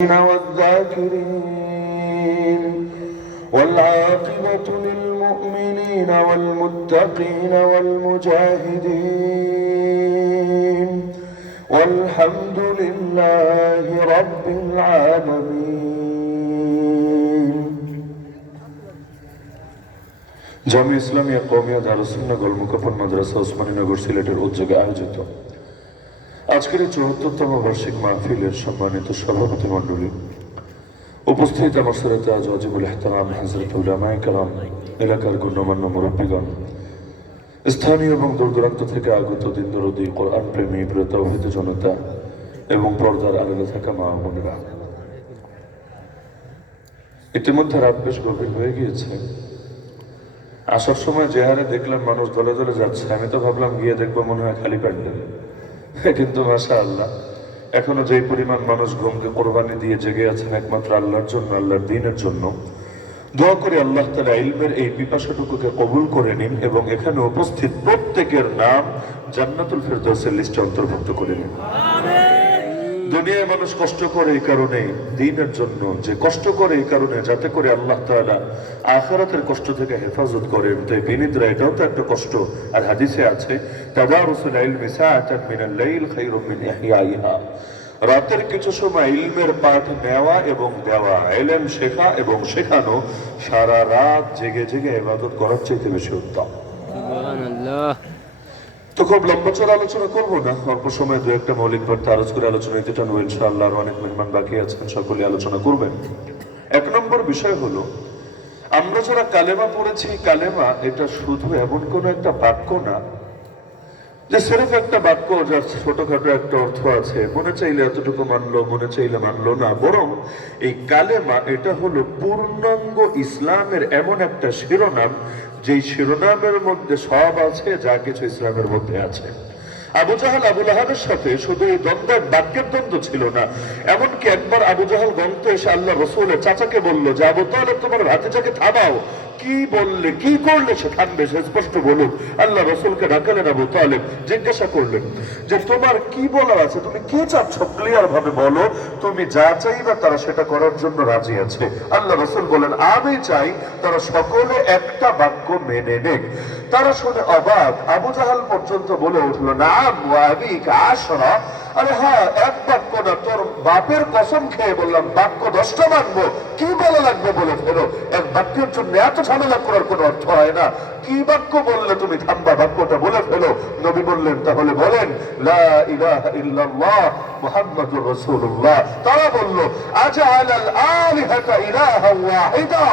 والذاكرين والعاقبة للمؤمنين والمتقين والمجاهدين والحمد لله رب العالمين। জামি ইসলামিয়া কওমিয়া দারুস সুন্নাহ গোলমুকাফর মাদ্রাসা ওসমানীনগর সিলেটের উদ্যোগে আয়োজিত আজকের ৭৪তম বার্ষিক মাহফিলের সম্মানিত সভাপতি মণ্ডলী, উপস্থিত আমার সিরাতে আজ ওয়াজিবুল ইহতারাম হযরত উলামায়ে কেরাম, এলাকার গণ্যমান্য মুরব্বীগণ, স্থানীয় এবং দূর দূরান্ত থেকে আগত দিন দরদি কোরআন প্রেমী প্রিয় তাওহীদি জনতা এবং পর্দার আড়ালে থাকা মা ও বোনেরা, ইতিমধ্যে রাত বেশ গভীর হয়ে গিয়েছে। আসার সময় যে হারে দেখলাম মানুষ দলে দলে যাচ্ছে, আমি তো ভাবলাম গিয়ে দেখবো মনে হয় খালি প্যান্ডেল, কিন্তু মাশাআল্লাহ এখনো যেই পরিমাণ মানুষ ঘুমকে কোরবানি দিয়ে জেগে আছেন একমাত্র আল্লাহর জন্য, আল্লাহর দ্বীনের জন্য। দোয়া করি আল্লাহ তাআলা ইলমের এই পিপাসাটুকুকে কবুল করে নিন এবং এখানে উপস্থিত প্রত্যেকের নাম জান্নাতুল ফেরদৌসের লিস্টে অন্তর্ভুক্ত করে নিন। দুনিয়ায় মানুষ কষ্ট করে এই কারণে, দ্বীনের জন্য যে কষ্ট করে এই কারণে, যাতে করে আল্লাহ তাআলা আখিরাতের কষ্ট থেকে হেফাজত করেন। তাই বিনিদ্রা এটাও তো একটা কষ্ট। আর হাদিসে আছে তাদারুসুল ইলমি সাআতান মিনাল লাইল খায়রুম মিন ইহইয়াইহা, রাতের কিছু সময় ইলমের পাঠ নেওয়া এবং দেওয়া, ইলম শেখা এবং শেখানো সারা রাত জেগে জেগে ইবাদত করার চাইতে বেশি উত্তম। সুবহানাল্লাহ। তো খুব লম্বা চড়া আলোচনা করবো না, অল্প সময় দু একটা মৌলিক বার্তা আলোচ করে আলোচনা নিতে টানবো ইনশাআল্লাহ। আর অনেক মেহমান বাকি আছেন, সকলে আলোচনা করবেন। এক নম্বর বিষয় হলো, আমরা যারা কালেমা পড়েছি, কালেমা এটা শুধু এমন কোন একটা বাক্য না যে সির্ফ একটা বাক্য যার ছোটখাটো একটা অর্থ আছে, মনে চাইলে এতটুকু মানলো, মনে চাইলে মানলো না। বরং এই কালেমা এটা হলো পূর্ণাঙ্গ ইসলামের এমন একটা শিরোনাম, যেই শিরোনামের মধ্যে সব আছে যা কিছু ইসলামের মধ্যে আছে। আবু জাহাল আবু লাহাবের সাথে শুধু এই দ্বন্দ্বের বাক্যের দ্বন্দ্ব ছিল না, এমনকি একবার আবু জাহাল গন্ত এসে আল্লাহ রসুলের চাচাকে বললো যে আবু তালেব তোমার ভাতিজাকে থামাও, কি বললে কি করলে সে থামবে, সে স্পষ্ট বলুক। আল্লাহ রসুলকে ডাকালেন, আবু তালেব জিজ্ঞাসা করলেন যে তোমার কি বলার আছে, তুমি কি চাচ্ছ, ক্লিয়ার ভাবে বলো, তুমি যা চাইবা তারা সেটা করার জন্য রাজি আছে। আল্লাহ রসুল বলেন আমি চাই তারা সকলে একটা বাক্য মেনে নেক। তারা শুনে অবাক। আবু জাহাল পর্যন্ত বলে উঠলো নাম ওয়া আবিকা আশরা, আরে হ্যাঁ এক বাক্য না, তোর বাপের কসম খেয়ে বললাম বাক্য 10টা মানবো, কি বলা লাগবে বলে ফেরো। এক বাক্যের জন্য এত ঝামেলা করার কোনো অর্থ হয় না। কি বাক্য বললে তুমি থামবা, বাক্যটা বলে ফেলো। নবী বললেন তাহলে বলেন লা ইলাহা ইল্লাল্লাহ মুহাম্মাদুর রাসূলুল্লাহ। তারা বলল আজআলাল আলিহাতা ইলাহা ওয়াহিদা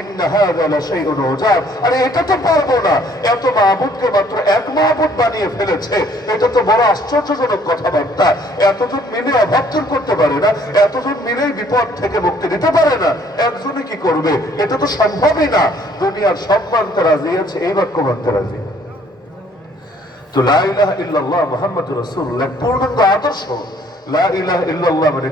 ইন্না হাযা লাশাইউন উজাব। আরে এটা তো পারবো না, এত মাবুদকে মাত্র এক মাবুদ বানিয়ে ফেলেছে, এটা তো বড় আশ্চর্যজনক কথাবার্তা। এতজন মিলে অভাব দূর করতে পারে না, এতজন মিলেই বিপদ থেকে মুক্তি দিতে পারে না, একজনে কি করবে? এটা তো সম্ভবই না। দুনিয়ার সব মানতে রাজি আছে, এই বাক্য মানতে রাজি। তো লা ইলাহা ইল্লাল্লাহ মুহাম্মাদুর রাসূলুল্লাহ পূর্ণাঙ্গ আদর্শ। লা ইলাহা ইল্লাল্লাহ মানে